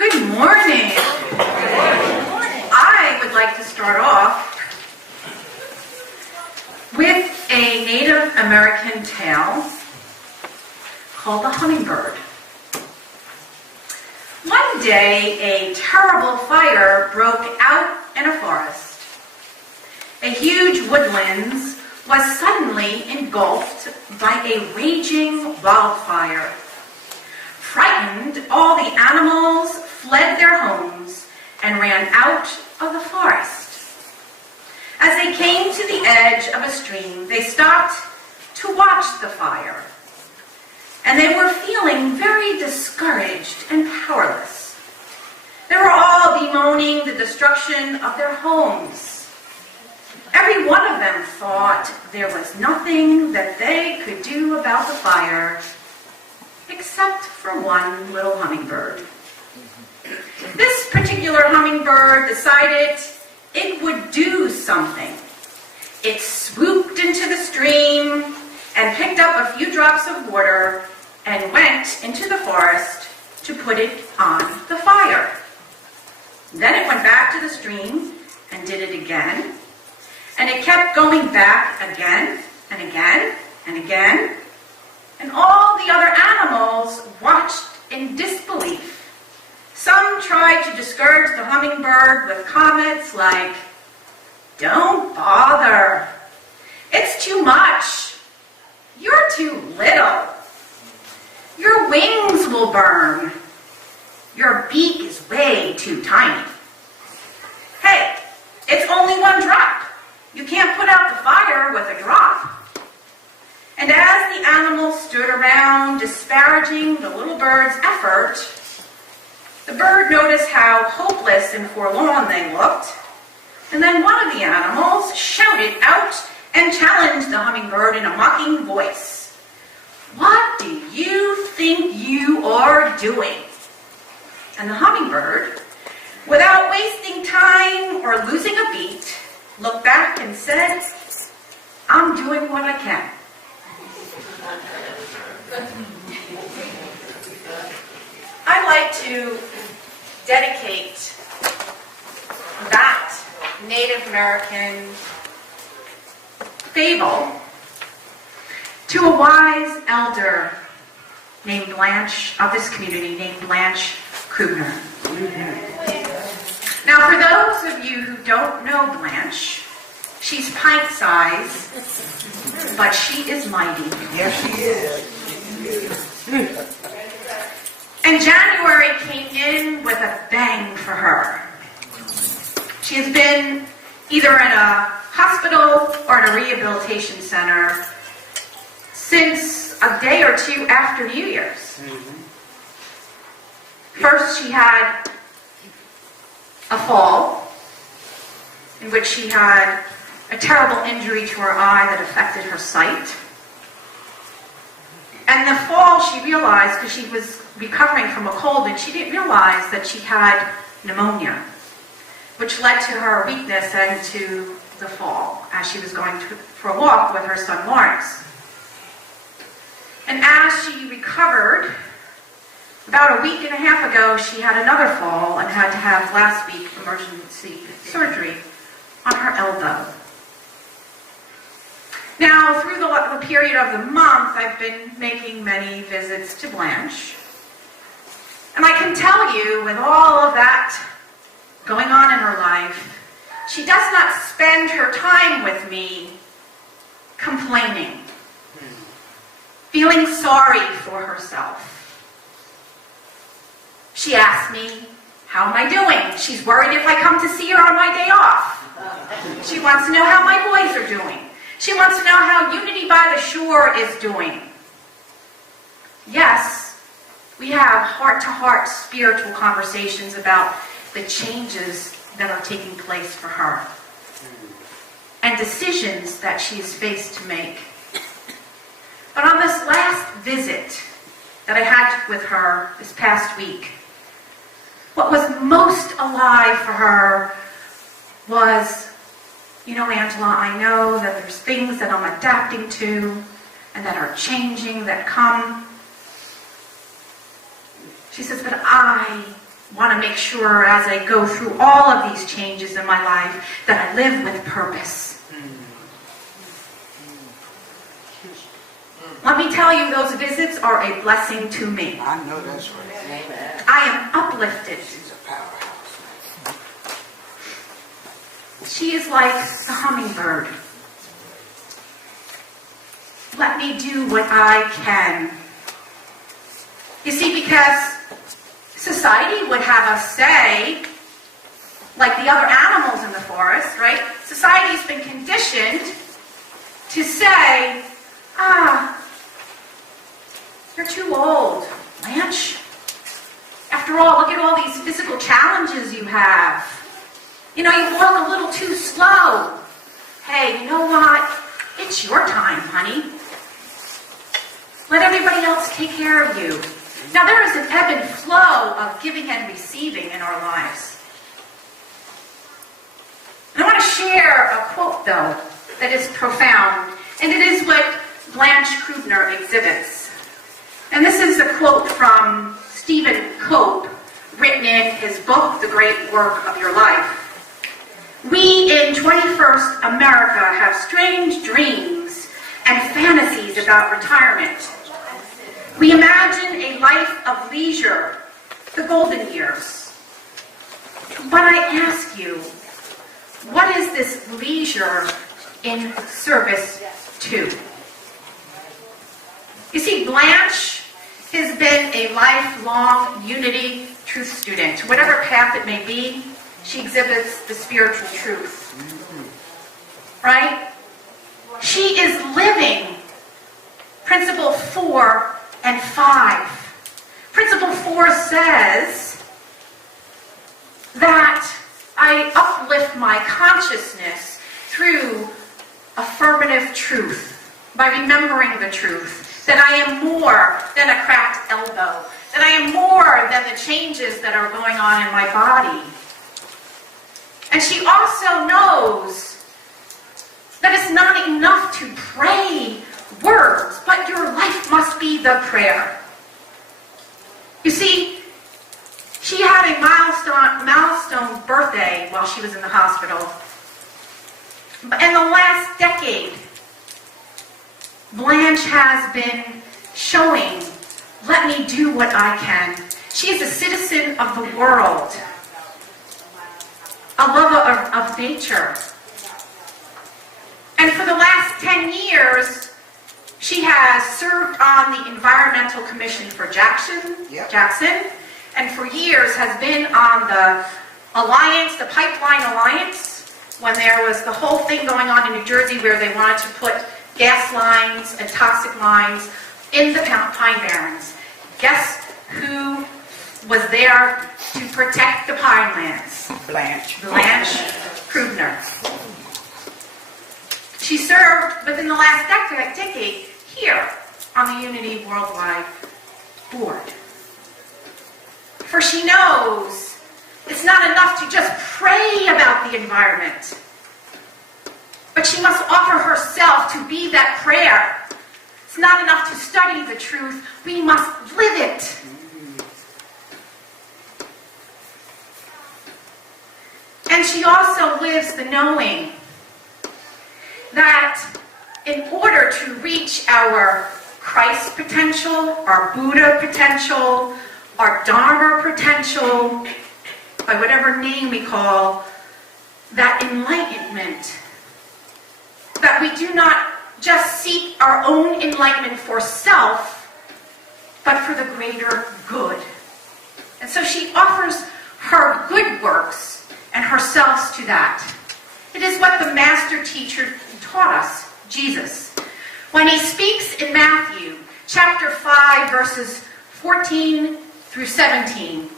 Good morning. I would like to start off with a Native American tale called The Hummingbird. One day, a terrible fire broke out in a forest. A huge woodlands was suddenly engulfed by a raging wildfire. Frightened, all the animals fled their homes and ran out of the forest. As they came to the edge of a stream, they stopped to watch the fire. And they were feeling very discouraged and powerless. They were all bemoaning the destruction of their homes. Every one of them thought there was nothing that they could do about the fire except for one little hummingbird. This particular hummingbird decided it would do something. It swooped into the stream and picked up a few drops of water and went into the forest to put it on the fire. Then it went back to the stream and did it again. And it kept going back again and again and again. And all the other animals watched in disbelief. Some tried to discourage the hummingbird with comments like, "Don't bother. It's too much. You're too little. Your wings will burn. Your beak is way too tiny. Hey, it's only one drop. You can't put out the fire with a drop." And as the animals stood around disparaging the little bird's effort, the bird noticed how hopeless and forlorn they looked. And then one of the animals shouted out and challenged the hummingbird in a mocking voice. "What do you think you are doing?" And the hummingbird, without wasting time or losing a beat, looked back and said, "I'm doing what I can." I'd like to dedicate that Native American fable to a wise elder named Blanche, of this community, named Blanche Krugner. Now, for those of you who don't know Blanche, she's pint-sized, but she is mighty. Yes, she is. And January came in with a bang for her. She has been either at a hospital or at a rehabilitation center since a day or two after New Year's. First, she had a fall in which she had a terrible injury to her eye that affected her sight. And the fall, she realized, because she was recovering from a cold, and she didn't realize that she had pneumonia, which led to her weakness and to the fall as she was going for a walk with her son Lawrence. And as she recovered, about a week and a half ago, she had another fall and had to have last week emergency surgery on her elbow. Now, through the period of the month, I've been making many visits to Blanche. And I can tell you, with all of that going on in her life, she does not spend her time with me complaining, feeling sorry for herself. She asks me, "How am I doing?" She's worried if I come to see her on my day off. She wants to know how my boys are doing. She wants to know how Unity by the Shore is doing. Yes, we have heart-to-heart spiritual conversations about the changes that are taking place for her and decisions that she is faced to make. But on this last visit that I had with her this past week, what was most alive for her was, "You know, Angela, I know that there's things that I'm adapting to and that are changing, that come." She says, "But I want to make sure as I go through all of these changes in my life that I live with purpose. Let me tell you, those visits are a blessing to me. I know that's right. Amen. I am uplifted. She's a powerhouse. She is like the hummingbird. Let me do what I can. You see, because society would have us say, like the other animals in the forest, right? Society's been conditioned to say, you're too old, Blanche. After all, look at all these physical challenges you have. You know, you walk a little too slow. Hey, you know what? It's your time, honey. Let everybody else take care of you. Now, there is an ebb and flow of giving and receiving in our lives. And I want to share a quote, though, that is profound. And it is what Blanche Krubner exhibits. And this is a quote from Stephen Cope, written in his book, The Great Work of Your Life. We in 21st America have strange dreams and fantasies about retirement. We imagine a life of leisure, the golden years. But I ask you, what is this leisure in service to? You see, Blanche has been a lifelong Unity Truth student. Whatever path it may be, she exhibits the spiritual truth. Right? She is living Principle 4 and 5. Principle 4 says that I uplift my consciousness through affirmative truth, by remembering the truth, that I am more than a cracked elbow, that I am more than the changes that are going on in my body. And she also knows that it's not enough to pray words, but your life must be the prayer. You see, she had a milestone birthday while she was in the hospital. In the last decade, Blanche has been showing, let me do what I can. She is a citizen of the world, a lover of nature. And for the last 10 years, she has served on the Environmental Commission for Jackson, and for years has been on the Alliance, the Pipeline Alliance, when there was the whole thing going on in New Jersey where they wanted to put gas lines and toxic lines in the Pine Barrens. Guess who was there to protect the pine lands? Blanche Krubner. She served within the last decade here on the Unity Worldwide Board. For she knows it's not enough to just pray about the environment, but she must offer herself to be that prayer. It's not enough to study the truth. We must live it. And she also lives the knowing that in order to reach our Christ potential, our Buddha potential, our Dharma potential, by whatever name we call, that enlightenment, that we do not just seek our own enlightenment for self, but for the greater good. And so she offers her good works and herself to that. It is what the master teacher taught us, Jesus, when he speaks in Matthew chapter 5, verses 14 through 17.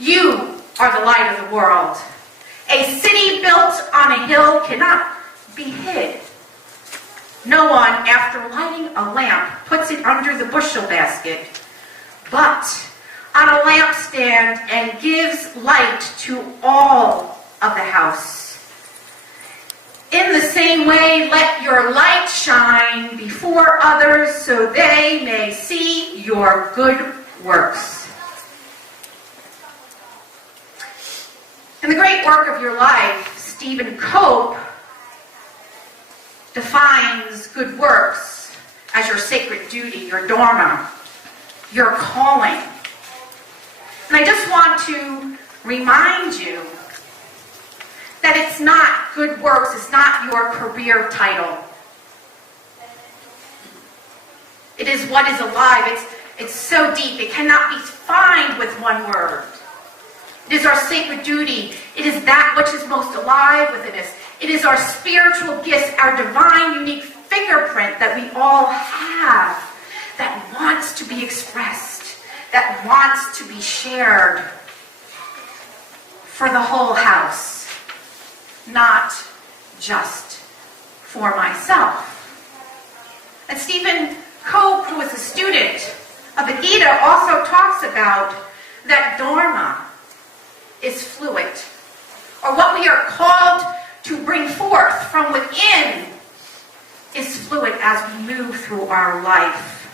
You are the light of the world. A city built on a hill cannot be hid. No one, after lighting a lamp, puts it under the bushel basket, but on a lampstand, and gives light to all of the house. In the same way, let your light shine before others, so they may see your good works In the great work of your life, Stephen Cope defines good works as your sacred duty, your dharma, your calling. And I just want to remind you that it's not good works, it's not your career title. It is what is alive. It's so deep, it cannot be defined with one word. It is our sacred duty. It is that which is most alive within us. It is our spiritual gifts, our divine, unique fingerprint that we all have, that wants to be expressed, that wants to be shared for the whole house, not just for myself. And Stephen Cope, who is a student of the Gita, also talks about that dharma is fluid, or what we are called to bring forth from within is fluid as we move through our life,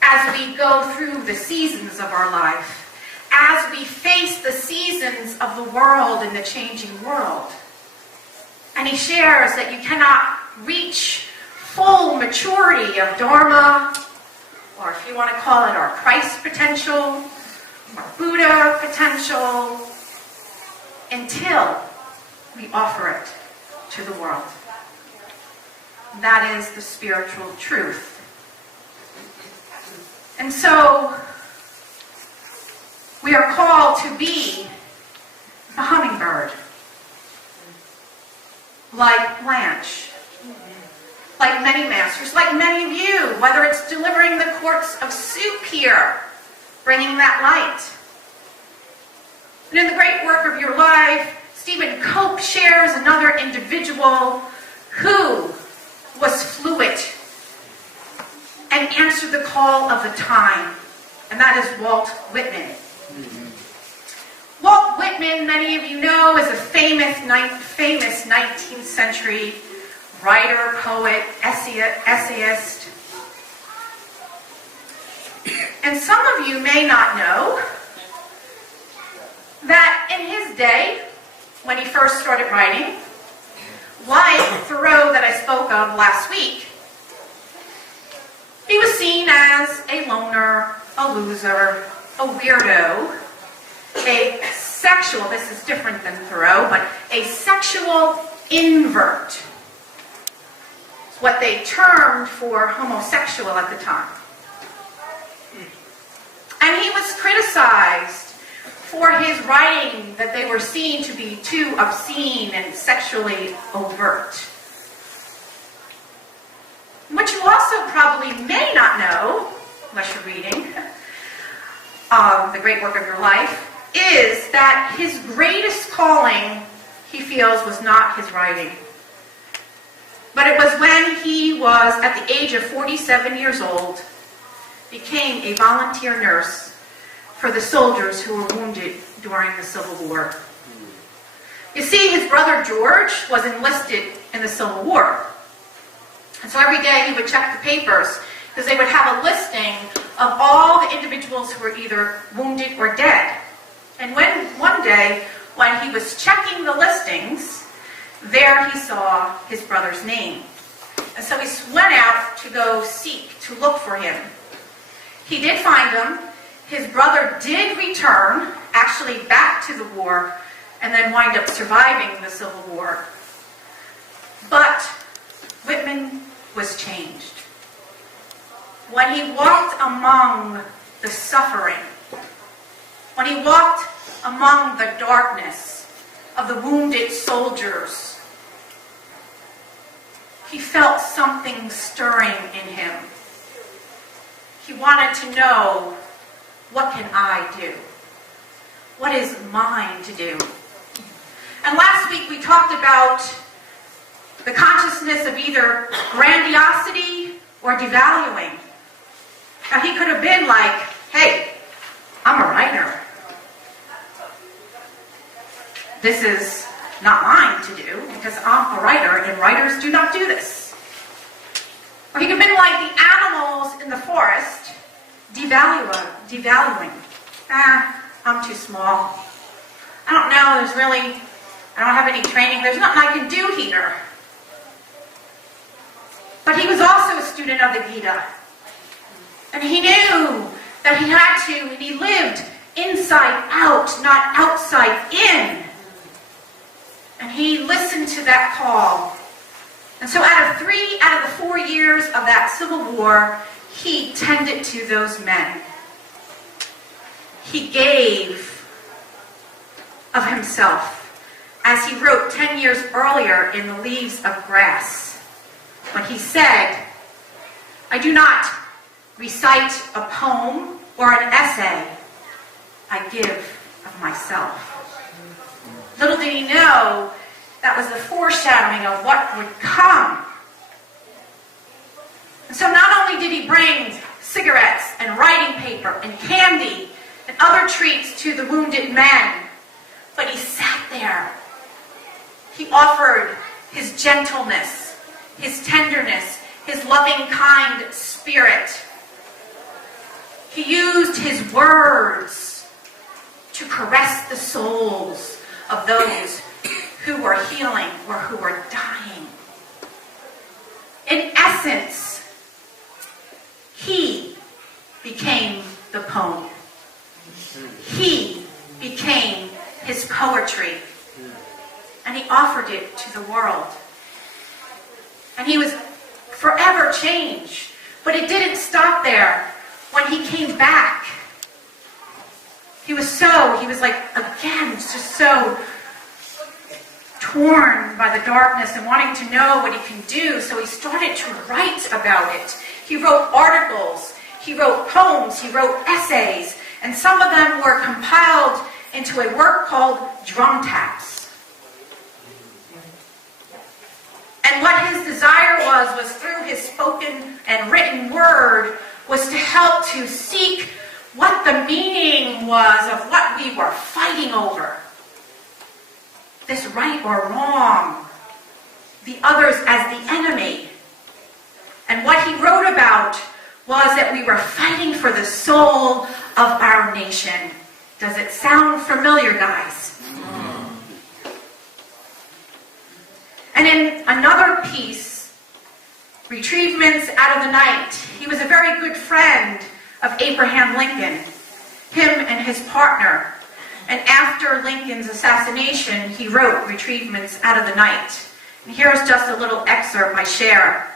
as we go through the seasons of our life, as we face the seasons of the world and the changing world. And he shares that you cannot reach full maturity of dharma, or if you want to call it our Christ potential, or Buddha potential, until we offer it to the world. That is the spiritual truth. And so, we are called to be a hummingbird, like Blanche, like many masters, like many of you, whether it's delivering the quarts of soup here, bringing that light. And in the great work of your life, Stephen Cope shares another individual who was fluid and answered the call of the time, and that is Walt Whitman. Walt Whitman, many of you know, is a famous 19th century writer, poet, essayist. And some of you may not know that in his day, when he first started writing, like Thoreau that I spoke of last week, he was seen as a loner, a loser, a weirdo, a sexual, this is different than Thoreau, but a sexual invert. It's what they termed for homosexual at the time. And he was criticized for his writing that they were seen to be too obscene and sexually overt. What you also probably may not know, unless you're reading the great work of your life, is that his greatest calling, he feels, was not his writing. But it was when he was, at the age of 47 years old, became a volunteer nurse for the soldiers who were wounded during the Civil War. You see, his brother George was enlisted in the Civil War. And so every day he would check the papers, because they would have a listing of all the individuals who were either wounded or dead. And one day, when he was checking the listings, there he saw his brother's name. And so he went out to go seek, to look for him. He did find him. His brother did return, actually back to the war, and then wind up surviving the Civil War. But Whitman was changed. When he walked among the suffering, when he walked among the darkness of the wounded soldiers, he felt something stirring in him. He wanted to know, what can I do? What is mine to do? And last week we talked about the consciousness of either grandiosity or devaluing. Now he could have been like, hey, I'm a writer. This is not mine to do because I'm a writer and writers do not do this. Or he could have been like the animals in the forest, devaluing. I'm too small. I don't know, I don't have any training. There's nothing I can do here. But he was also a student of the Gita. And he knew that he had to, and he lived inside out, not outside in. And he listened to that call. And so out of the 4 years of that civil war, he tended to those men. He gave of himself, as he wrote 10 years earlier in The Leaves of Grass, when he said, I do not recite a poem or an essay, I give of myself. Little did he know that was the foreshadowing of what would come. And so not only did he bring cigarettes and writing paper and candy and other treats to the wounded men, but he sat there. He offered his gentleness, his tenderness, his loving, kind spirit. He used his words to caress the souls of those who were healing or who were dying. In essence, he became the poem. He became his poetry. And he offered it to the world. And he was forever changed. But it didn't stop there. When he came back, he was like, again, just so torn by the darkness and wanting to know what he can do. So he started to write about it. He wrote articles, he wrote poems, he wrote essays, and some of them were compiled into a work called Drum Taps. And what his desire was through his spoken and written word, was to help to seek what the meaning was of what we were fighting over. This right or wrong, the others as the enemy. And what he wrote about was that we were fighting for the soul of our nation. Does it sound familiar, guys? And in another piece, Retrievements Out of the Night, he was a very good friend of Abraham Lincoln, him and his partner. And after Lincoln's assassination, he wrote Retrievements Out of the Night. And here's just a little excerpt I share.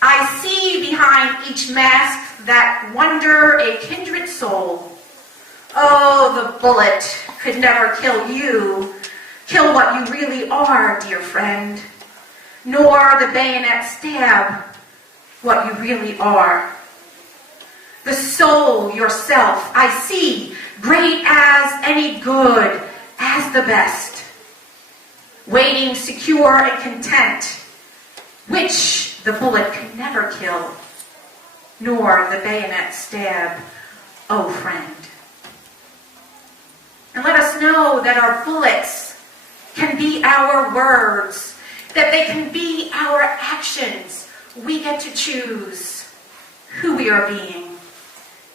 I see behind each mask that wonder a kindred soul. Oh, the bullet could never kill you, kill what you really are, dear friend, nor the bayonet stab what you really are. The soul yourself, I see, great as any good, as the best, waiting secure and content, which the bullet could never kill, nor the bayonet stab, oh friend. And let us know that our bullets can be our words, that they can be our actions. We get to choose who we are being.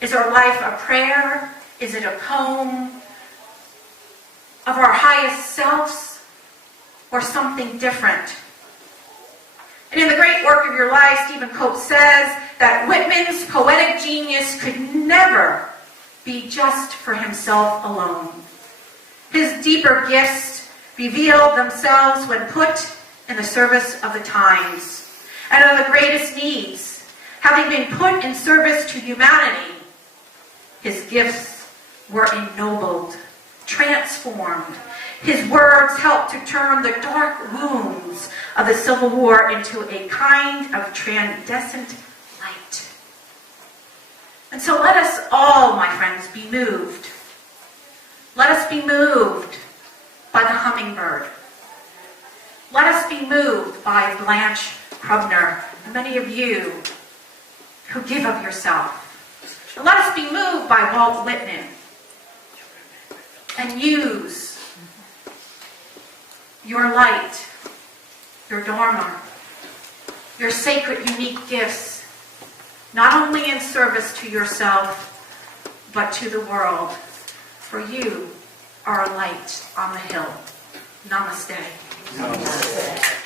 Is our life a prayer? Is it a poem of our highest selves, or something different? And in the great work of your life, Stephen Cope says that Whitman's poetic genius could never be just for himself alone. His deeper gifts revealed themselves when put in the service of the times and of the greatest needs. Having been put in service to humanity, his gifts were ennobled, transformed. His words helped to turn the dark wounds of the Civil War into a kind of transcendent light. And so let us all, my friends, be moved. Let us be moved by the hummingbird. Let us be moved by Blanche Krubner, and many of you who give of yourself. And let us be moved by Walt Whitman and use your light, your dharma, your sacred, unique gifts, not only in service to yourself, but to the world. For you are a light on the hill. Namaste. Namaste.